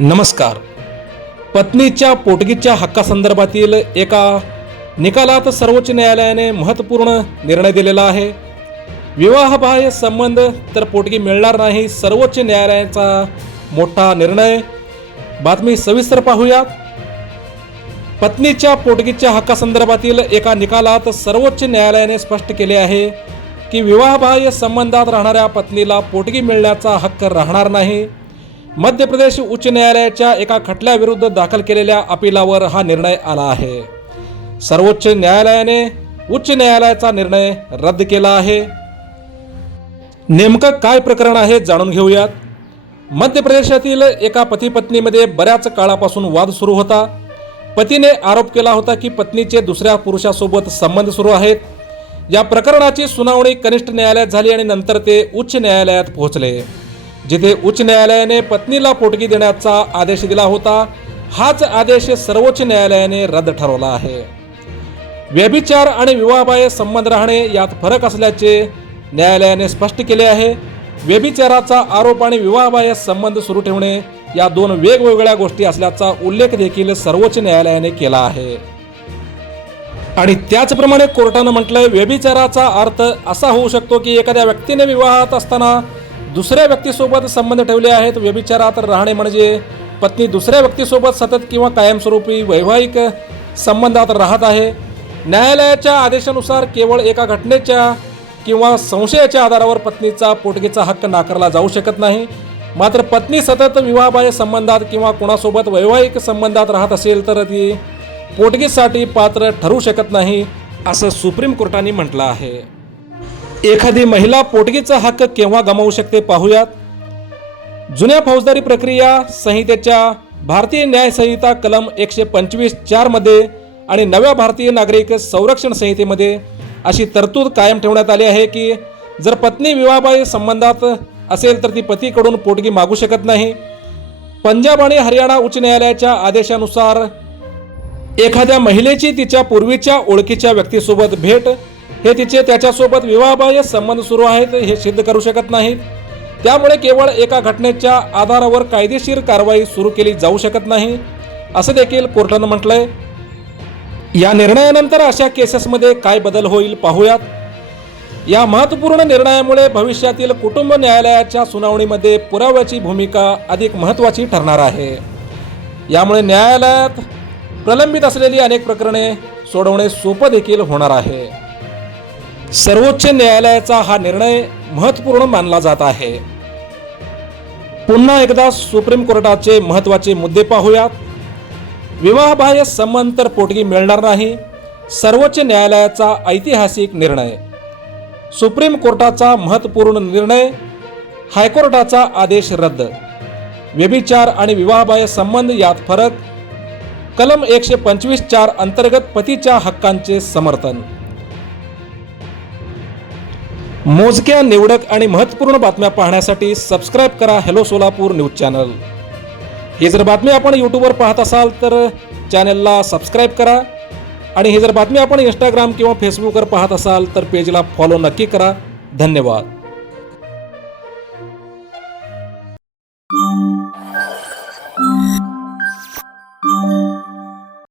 नमस्कार. पत्नीच्या पोटगीच्या हक्कासंदर्भातील एका निकालात सर्वोच्च न्यायालयाने महत्त्वपूर्ण निर्णय दिलेला आहे. विवाहबाह्य संबंध तर पोटगी मिळणार नाही, सर्वोच्च न्यायालयाचा मोठा निर्णय. बातमी सविस्तर पाहूयात. पत्नीच्या पोटगीच्या हक्कासंदर्भातील एका निकालात सर्वोच्च न्यायालयाने स्पष्ट केले आहे की विवाहबाह्य संबंधात राहणाऱ्या पत्नीला पोटगी मिळण्याचा हक्क राहणार नाही. मध्य प्रदेश उच्च न्यायालयाच्या एका खटल्याविरुद्ध दाखल केलेल्या अपिलावर हा निर्णय आला आहे. सर्वोच्च न्यायालयाने उच्च न्यायालयाचा निर्णय रद्द केला आहे. नेमकं काय प्रकरण आहे जाणून घेऊयात. मध्य प्रदेशातील एका पती पत्नीमध्ये बऱ्याच काळापासून वाद सुरू होता. पतीने आरोप केला होता की पत्नीचे दुसऱ्या पुरुषासोबत संबंध सुरू आहेत. या प्रकरणाची सुनावणी कनिष्ठ न्यायालयात झाली आणि नंतर ते उच्च न्यायालयात पोहोचले, जिथे उच्च न्यायालयाने पत्नीला पोटगी देण्याचा आदेश दिला होता. हाच आदेश सर्वोच्च न्यायालयाने रद्द ठरवला आहे. व्यभिचार आणि विवाहबाह्य संबंध राहणे यात फरक असल्याचे न्यायालयाने स्पष्ट केले आहे. व्यभिचाराचा आरोप आणि विवाहबाह्य संबंध सुरू ठेवणे या दोन वेगवेगळ्या गोष्टी असल्याचा उल्लेख देखील सर्वोच्च न्यायालयाने केला आहे. आणि त्याचप्रमाणे कोर्टानं म्हटलंय, व्यभिचाराचा अर्थ असा होऊ शकतो की एखाद्या व्यक्तीने विवाहात असताना दुसऱ्या व्यक्तीसोबत संबंध ठेवले आहेत. व्यभिचारात राहणे म्हणजे पत्नी दुसऱ्या व्यक्तीसोबत सतत किंवा कायमस्वरूपी वैवाहिक संबंधात राहत आहे. न्यायालयाच्या आदेशानुसार केवळ एका घटनेच्या किंवा संशयाच्या आधारावर पत्नीचा पोटगीचा हक्क नाकारला जाऊ शकत नाही. मात्र पत्नी सतत विवाहबाह्य संबंधात किंवा कोणासोबत वैवाहिक संबंधात राहत असेल तर ती पोटगीसाठी पात्र ठरू शकत नाही, असं सुप्रीम कोर्टाने म्हटलं आहे. एखादी महिला पोटगीचा हक्क केव्हा गमावू शकते पाहूयात. जुन्या फौजदारी प्रक्रिया संहितेच्या भारतीय न्याय संहिता कलम 125(4) मध्ये आणि नव्या भारतीय नागरिक संरक्षण संहितेमध्ये अशी तरतूद कायम ठेवण्यात आली आहे की जर पत्नी विवाहबाह्य संबंधात असेल तर ती पतीकडून पोटगी मागू शकत नाही. पंजाब आणि हरियाणा उच्च न्यायालयाच्या आदेशानुसार एखाद्या महिलेची तिच्या पूर्वीच्या ओळखीच्या व्यक्तीसोबत भेट हे तिचे त्याच्यासोबत विवाहबाह्य संबंध सुरू आहेत हे सिद्ध करू शकत नाहीत. त्यामुळे केवळ एका घटनेच्या आधारावर कायदेशीर कारवाई सुरू केली जाऊ शकत नाही, असं देखील कोर्टानं म्हटलंय. या निर्णयानंतर अशा केसेसमध्ये काय बदल होईल पाहूयात. या महत्त्वपूर्ण निर्णयामुळे भविष्यातील कुटुंब न्यायालयाच्या सुनावणीमध्ये पुराव्याची भूमिका अधिक महत्त्वाची ठरणार आहे. यामुळे न्यायालयात प्रलंबित असलेली अनेक प्रकरणे सोडवणे सोपं देखील होणार आहे. सर्वोच्च न्यायालयाचा हा निर्णय महत्त्वपूर्ण मानला जात आहे. पुन्हा एकदा सुप्रीम कोर्टाचे महत्त्वाचे मुद्दे पाहूयात. विवाहबाह्य संबंध तर पोटगी मिळणार नाही, सर्वोच्च न्यायालयाचा ऐतिहासिक निर्णय. सुप्रीम कोर्टाचा महत्त्वपूर्ण निर्णय, हायकोर्टाचा आदेश रद्द. व्यभिचार आणि विवाहबाह्य संबंध यात फरक. कलम 125(4) अंतर्गत पतीच्या हक्कांचे समर्थन. मोजक्या, निवडक आणि महत्त्वपूर्ण बातम्या पाहण्यासाठी सबस्क्राईब करा हेलो सोलापूर न्यूज चॅनल. ही जर बातमी आपण यूट्यूबवर पाहत असाल तर चॅनलला सबस्क्राईब करा. आणि ही जर बातमी आपण इंस्टाग्राम किंवा फेसबुकवर पाहत असाल तर पेजला फॉलो नक्की करा. धन्यवाद.